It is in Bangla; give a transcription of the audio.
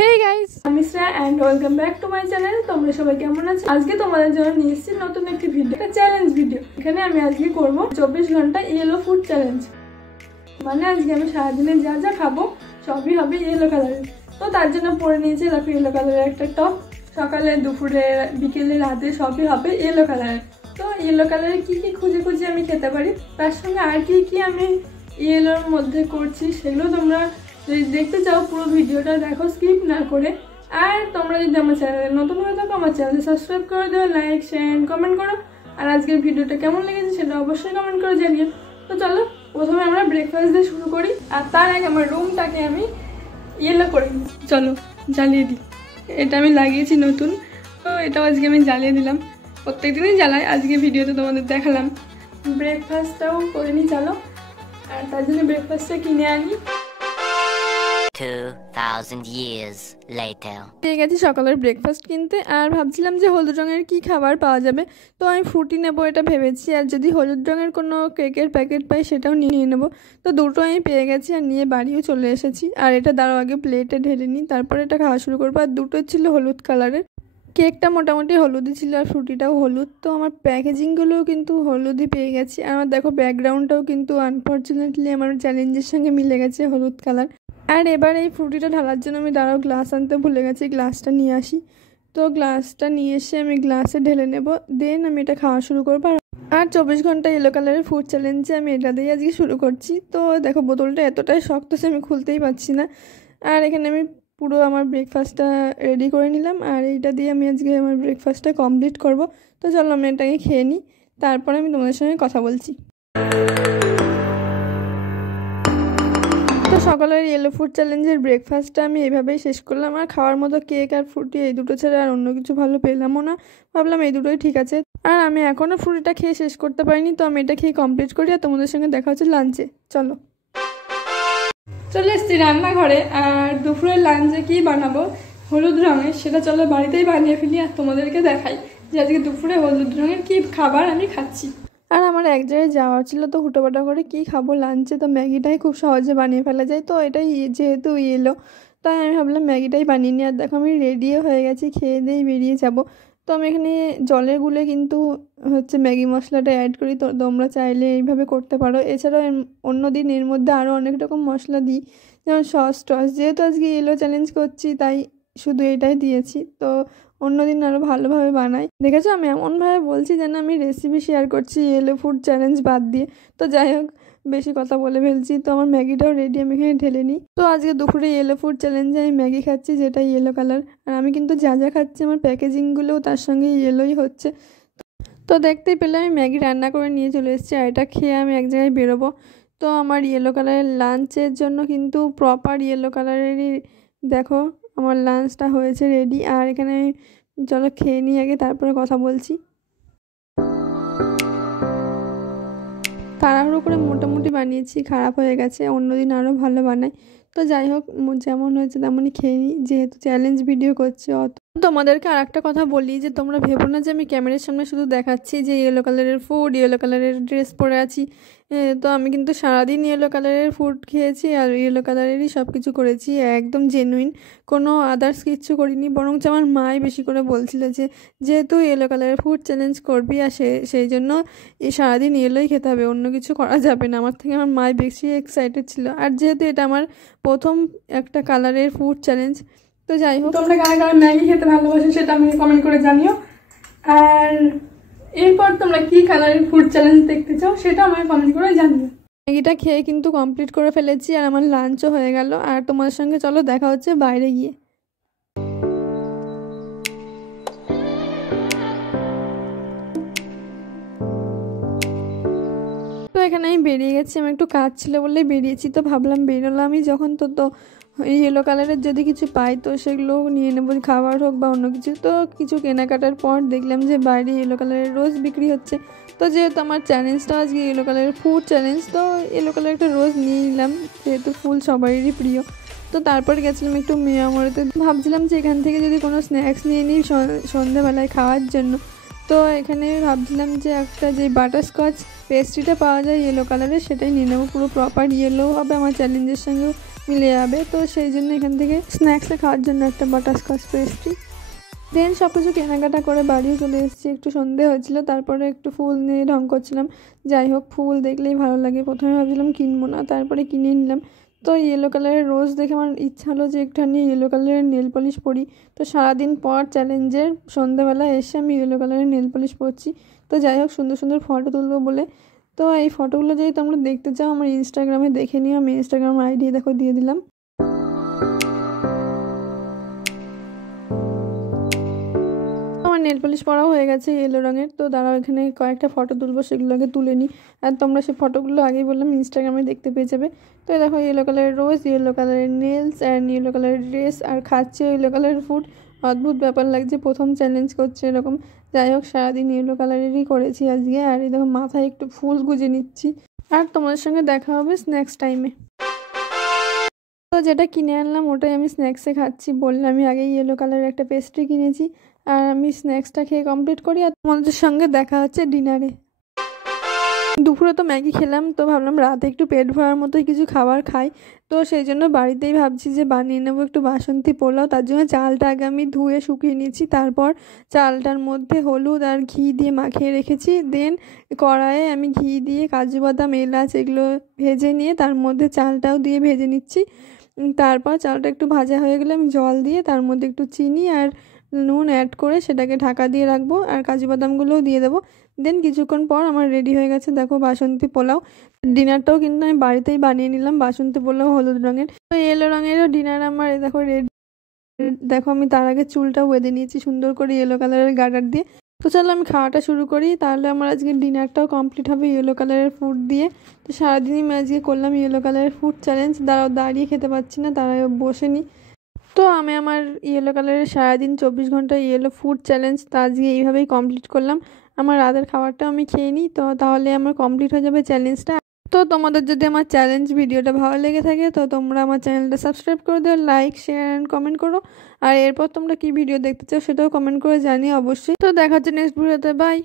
Hey guys, আমি Shreya and welcome back to my channel. তোমরা সবাই কেমন আছো? আজকে তোমাদের জন্য নিয়ে এসেছি নতুন একটি ভিডিও, একটা চ্যালেঞ্জ ভিডিও। এখানে আমি আজকে করব 24 ঘন্টা ইয়েলো ফুড চ্যালেঞ্জ। মানে আজকে আমি সারাদিনে যা যা খাবো সবই হবে ইয়েলো কালারের। তো তার জন্য পরে নিয়েছি দেখো ইয়েলো কালারের একটা টপ। সকালে দুপুরে বিকেলে রাতে সবই হবে ইয়েলো কালারের। তো ইয়েলো কালারের কি কি খুঁজে খুঁজে আমি খেতে পারি, তার সঙ্গে আর কি কি আমি ইয়েলোর মধ্যে করছি সেগুলো তোমরা যদি দেখতে চাও পুরো ভিডিওটা দেখো স্কিপ না করে। আর তোমরা যদি আমার চ্যানেলে নতুন হয়ে থাকো আমার চ্যানেলে সাবস্ক্রাইব করে দেও, লাইক শেয়ার কমেন্ট করো। আর আজকের ভিডিওটা কেমন লেগেছে সেটা অবশ্যই কমেন্ট করে জানিও। তো চলো প্রথমে আমরা ব্রেকফাস্ট দিয়ে শুরু করি, আর তার আগে আমার রুমটাকে আমি ইয়েলো করে নিই। চলো জ্বালিয়ে দিই। এটা আমি লাগিয়েছি নতুন, তো এটাও আজকে আমি জ্বালিয়ে দিলাম। প্রত্যেক দিনই জ্বালাই, আজকে ভিডিওতে তোমাদের দেখালাম। ব্রেকফাস্টটাও করে নিই চলো। আর তার জন্য ব্রেকফাস্টটা কিনে আনি। 2000 years later পেয়ে গেছি সকালের ব্রেকফাস্ট কিনতে, আর ভাবছিলাম যে হলুদ রঙের কি খাবার পাওয়া যাবে। তো আমি ফ্রুটি নেবো এটা ভেবেছি, আর যদি হলুদ রঙের কোনো কেকের প্যাকেট পাই সেটাও নিয়ে নেবো। তো দুটো আমি পেয়ে গেছি আর নিয়ে বাড়িও চলে এসেছি। আর এটা দাঁড়াও আগে প্লেটে ঢেলে নিই, তারপরে এটা খাওয়া শুরু করবো। আর দুটো ছিল হলুদ কালারের, কেকটা মোটামুটি হলুদই ছিল আর ফ্রুটিটাও হলুদ। তো আমার প্যাকেজিংগুলোও কিন্তু হলুদই পেয়ে গেছি। আর আমার দেখো ব্যাকগ্রাউন্ডটাও কিন্তু আনফর্চুনেটলি আমার চ্যালেঞ্জের সঙ্গে মিলে গেছে, হলুদ কালার। আর এবার এই ফ্রুটিটা ঢালার জন্য আমি দাঁড়াও গ্লাস আনতে ভুলে গেছি, গ্লাসটা নিয়ে আসি। তো গ্লাসটা নিয়ে এসে আমি গ্লাসে ঢেলে নেব, দেন আমি এটা খাওয়া শুরু করবো। আর 24 ঘন্টা ইয়েলো কালারের ফুড চ্যালেঞ্জে আমি এটা দিয়ে আজকে শুরু করছি। তো দেখো বোতলটা এতটাই শক্ত যে আমি খুলতেই পারছি না। আর এখানে আমি পুরো আমার ব্রেকফাস্টটা রেডি করে নিলাম, আর এইটা দিয়ে আমি আজকে আমার ব্রেকফাস্টটা কমপ্লিট করব। তো চলো আমি এটাকে খেয়ে নিই, তারপরে আমি তোমাদের সঙ্গে কথা বলছি। তো সকালের ইয়েলো ফুড চ্যালেঞ্জের ব্রেকফাস্টটা আমি এইভাবেই শেষ করলাম। আর খাওয়ার মতো কেক আর ফ্রুটি এই দুটো ছাড়া আর অন্য কিছু ভালো পেলামও না, ভাবলাম এই দুটোই ঠিক আছে। আর আমি এখনও ফ্রুটিটা খেয়ে শেষ করতে পারিনি, তো আমি এটা খেয়ে কমপ্লিট করি। আর তোমাদের সঙ্গে দেখা হচ্ছে লাঞ্চে। চলো চলে এসেছি রান্নাঘরে, আর দুপুরের লাঞ্চে কী বানাবো হলুদ রঙের সেটা চলো বাড়িতেই বানিয়ে ফেলি আর তোমাদেরকে দেখাই যে আজকে দুপুরে হলুদ রঙের কী খাবার আমি খাচ্ছি। আর আমার এক জায়গায় যাওয়ার ছিল, তো হুটোপাটা করে কী খাবো লাঞ্চে, তো ম্যাগিটাই খুব সহজে বানিয়ে ফেলা যায়। তো এটাই যেহেতু এলো তাই আমি ভাবলাম ম্যাগিটাই বানিয়ে নিই। আর দেখো আমি রেডিও হয়ে গেছি, খেয়ে দিয়েই বেরিয়ে যাব। তো আমি এখানে জলে গুলে কিন্তু ম্যাগি মশলাটা অ্যাড করি। তো তোমরা চাইলে এইভাবে করতে পারো। এছাড়াও অন্য দিন এর মধ্যে আরও অনেক রকম মশলা দিই, যেমন সস টস। যেহেতু আজকে ইয়েলো চ্যালেঞ্জ করছি তাই শুধু এটাই দিয়েছি। তো অন্যদিন আরও ভালোভাবে বানাই। দেখেছো আমি এমনভাবে বলছি যেন আমি রেসিপি শেয়ার করছি ইয়েলো ফুড চ্যালেঞ্জ বাদ দিয়ে। তো যাই হোক বেশি কথা বলে ফেলছি। তো আমার ম্যাগিটাও রেডি, আমি এখানে ঢেলে নিই। তো আজকে দুপুরে ইয়েলো ফুড চ্যালেঞ্জে আমি ম্যাগি খাচ্ছি, যেটা ইয়েলো কালার। আর আমি কিন্তু যা যা খাচ্ছি আমার প্যাকেজিংগুলোও তার সঙ্গে ইয়েলোই হচ্ছে। তো দেখতেই পেলে আমি ম্যাগি রান্না করে নিয়ে চলে এসেছি, আর এটা খেয়ে আমি এক জায়গায় বেরোবো। তো আমার ইয়েলো কালারের লাঞ্চের জন্য কিন্তু প্রপার ইয়েলো কালারেরই দেখো আমার লাঞ্চটা হয়েছে রেডি। আর এখানে চলো খেয়ে নিই আগে, তারপরে কথা বলছি। তাড়াহুড়ো করে মোটামুটি বানিয়েছি, খারাপ হয়ে গেছে, অন্যদিন আরও ভালো বানাই। তো যাই হোক যেমন হয়েছে তেমনই খেয়ে নিই, যেহেতু চ্যালেঞ্জ ভিডিও করছি। তোমাদেরকে আর একটা কথা বলি যে তোমরা ভেবো না যে আমি ক্যামেরার সামনে শুধু দেখাচ্ছি যে ইয়েলো কালারের ফুড, ইয়েলো কালারের ড্রেস পরে আছি। তো আমি কিন্তু সারাদিন ইয়েলো কালারের ফুড খেয়েছি আর ইয়েলো কালারেরই সব কিছু করেছি, একদম জেনুইন, কোনো আদার্স কিচ্ছু করিনি। বরঞ্চ আমার মাই বেশি করে বলছিল যে যেহেতু ইয়েলো কালারের ফুড চ্যালেঞ্জ করবি আর সেই জন্য এই সারাদিন ইয়েলোই খেতে হবে, অন্য কিছু করা যাবে না। আমার থেকে আমার মাই বেশি এক্সাইটেড ছিল। আর যেহেতু এটা আমার প্রথম একটা কালারের ফুড চ্যালেঞ্জ, তো যাই হোক তোমরা কারা কারা ম্যাগি খেতে ভালোবাসো সেটা আমি কমেন্ট করে জানিও। আর এরপর তোমরা কী কালারের ফুড চ্যালেঞ্জ দেখতে চাও সেটা আমাকে কমেন্ট করে জানিও। ম্যাগিটা খেয়ে কিন্তু কমপ্লিট করে ফেলেছি, আর আমার লাঞ্চও হয়ে গেল। আর তোমাদের সঙ্গে চলো দেখা হচ্ছে বাইরে গিয়ে। তো এখানে আমি বেরিয়ে গেছি, আমার একটু কাজ ছিল বলেই বেরিয়েছি। তো ভাবলাম বেরোলামই যখন, তো ইয়েলো কালারের যদি কিছু পাই তো সেগুলো নিয়ে নেবো, খাবার হোক বা অন্য কিছু। তো কিছু কেনাকাটার পর দেখলাম যে বাইরে ইয়েলো কালারের রোজ বিক্রি হচ্ছে। তো যেহেতু আমার চ্যালেঞ্জটা আজকে ইয়েলো কালারের ফুড চ্যালেঞ্জ, তো ইয়েলো কালারের একটা রোজ নিয়ে নিলাম, যেহেতু ফুল সবারই প্রিয়। তো তারপরে গেছিলাম একটু মিয়ামোড়েতে, ভাবছিলাম যে এখান থেকে যদি কোনো স্ন্যাক্স নিয়ে নিই সন্ধ্যেবেলায় খাওয়ার জন্য। তো এখানে ভাবছিলাম যে একটা যে বাটারস্কচ পেস্ট্রিটা পাওয়া যায় ইয়েলো কালারের সেটাই নিয়ে নেবো, পুরো প্রপার ইয়েলো হবে, আমার চ্যালেঞ্জের সঙ্গে মিলে যাবে। তো সেই জন্য এখান থেকে স্ন্যাক্সে খাওয়ার জন্য একটা বাটারস্কচ পেস্ট্রি। দেন সব কিছু কেনাকাটা করে বাড়িও চলে এসেছি। একটু সন্ধে হয়েছিল, তারপরে একটু ফুল নিয়ে ঢং করছিলাম। যাই হোক, ফুল দেখলেই ভালো লাগে। প্রথমে ভাবছিলাম কিনবো না, তারপরে কিনে নিলাম। তো ইয়েলো কালারের রোজ দেখে আমার ইচ্ছা হলো যে একটুখানি ইয়েলো কালারের নেল পলিশ পরি। তো সারাদিন পর চ্যালেঞ্জের সন্ধ্যাবেলা এসে আমি ইয়েলো কালারের নেল পলিশ পরছি। তো যাই হোক, সুন্দর সুন্দর ফটো তুলবো বলে। তো এই ফটোগুলো যদি তোমরা দেখতে চাও আমার ইনস্টাগ্রামে দেখে নিও, আমি ইনস্টাগ্রাম আইডি দেখো দিয়ে দিলাম। আমার নেল পলিশ পরাও হয়ে গেছে ইয়েলো রঙের। তো দাঁড়াও, এখানে কয়েকটা ফটো তুলবো, সেগুলোকে তুলে নিই। আর তোমরা সেই ফটোগুলো আগেই বললাম ইনস্টাগ্রামে দেখতে পেয়ে যাবে। তো দেখো, ইয়েলো কালারের রোজ, ইয়েলো কালারের নেলস, অ্যান্ড ইয়েলো কালারের ড্রেস, আর খাচ্ছে ইয়েলো কালারের ফুড। অদ্ভুত ব্যাপার লাগছে, প্রথম চ্যালেঞ্জ করছে এরকম। যাই হোক, সারাদিন ইয়েলো কালারেরই করেছি আজকে। আর এই দেখো, মাথায় একটু ফুল গুজে নিচ্ছি। আর তোমাদের সঙ্গে দেখা হবে স্ন্যাক্স টাইমে। তো যেটা কিনে আনলাম ওটাই আমি স্ন্যাক্সে খাচ্ছি। বললাম আমি আগে ইয়েলো কালারের একটা পেস্ট্রি কিনেছি, আর আমি স্ন্যাক্সটা খেয়ে কমপ্লিট করি। আর তোমাদের সঙ্গে দেখা হচ্ছে ডিনারে। দুপুরে তো ম্যাগি খেলাম, তো ভাবলাম রাতে একটু পেট ভরার মতোই কিছু খাবার খাই। তো সেই জন্য বাড়িতেই ভাবছি যে বানিয়ে নেবো একটু বাসন্তী পোলাও। তার জন্য চালটা আগে আমি ধুয়ে শুকিয়ে নিয়েছি, তারপর চালটার মধ্যে হলুদ আর ঘি দিয়ে মাখিয়ে রেখেছি। দেন কড়াইয়ে আমি ঘি দিয়ে কাজু বাদাম, এলাচ এগুলো ভেজে নিয়ে তার মধ্যে চালটাও দিয়ে ভেজে নিচ্ছি। তারপর চালটা একটু ভাজা হয়ে গেলে আমি জল দিয়ে তার মধ্যে একটু চিনি আর নুন অ্যাড করে সেটাকে ঢাকা দিয়ে রাখবো, আর কাজু বাদামগুলোও দিয়ে দেবো। দেন কিছুক্ষণ পর আমার রেডি হয়ে গেছে দেখো বাসন্তী পোলাও। ডিনারটাও কিন্তু আমি বাড়িতেই বানিয়ে নিলাম, বাসন্তী পোলাও হলুদ রঙের। তো ইয়েলো রঙেরও ডিনার আমার দেখো রেডি। দেখো, আমি তার আগে চুলটাও বেঁধে নিয়েছি সুন্দর করে ইয়েলো কালারের গার্ডার দিয়ে। তো চলো আমি খাওয়াটা শুরু করি, তাহলে আমার আজকে ডিনারটাও কমপ্লিট হবে ইয়েলো কালারের ফুড দিয়ে। তো সারাদিনই আমি আজকে করলাম ইয়েলো কালারের ফুড চ্যালেঞ্জ। দাঁড়িয়ে খেতে পারছি না, দাঁড়ায় বসে নিই। তো আমি আমার ইয়েলো কালারের সারাদিন 24 ঘন্টা ইয়েলো ফুড চ্যালেঞ্জ তা আজকে এইভাবেই কমপ্লিট করলাম। আমার রাতের খাবারটাও আমি খেয়ে নিই, তো তাহলে আমার কমপ্লিট হয়ে যাবে চ্যালেঞ্জটা। তো তোমাদের যদি আমার চ্যালেঞ্জ ভিডিওটা ভালো লেগে থাকে তো তোমরা আমার চ্যানেলটা সাবস্ক্রাইব করে দিও, লাইক শেয়ার অ্যান্ড কমেন্ট করো। আর এরপর তোমরা কি ভিডিও দেখতে চাও সেটাও কমেন্ট করে জানিও অবশ্যই। তো দেখা হচ্ছে নেক্সট ভিডিওতে, বাই।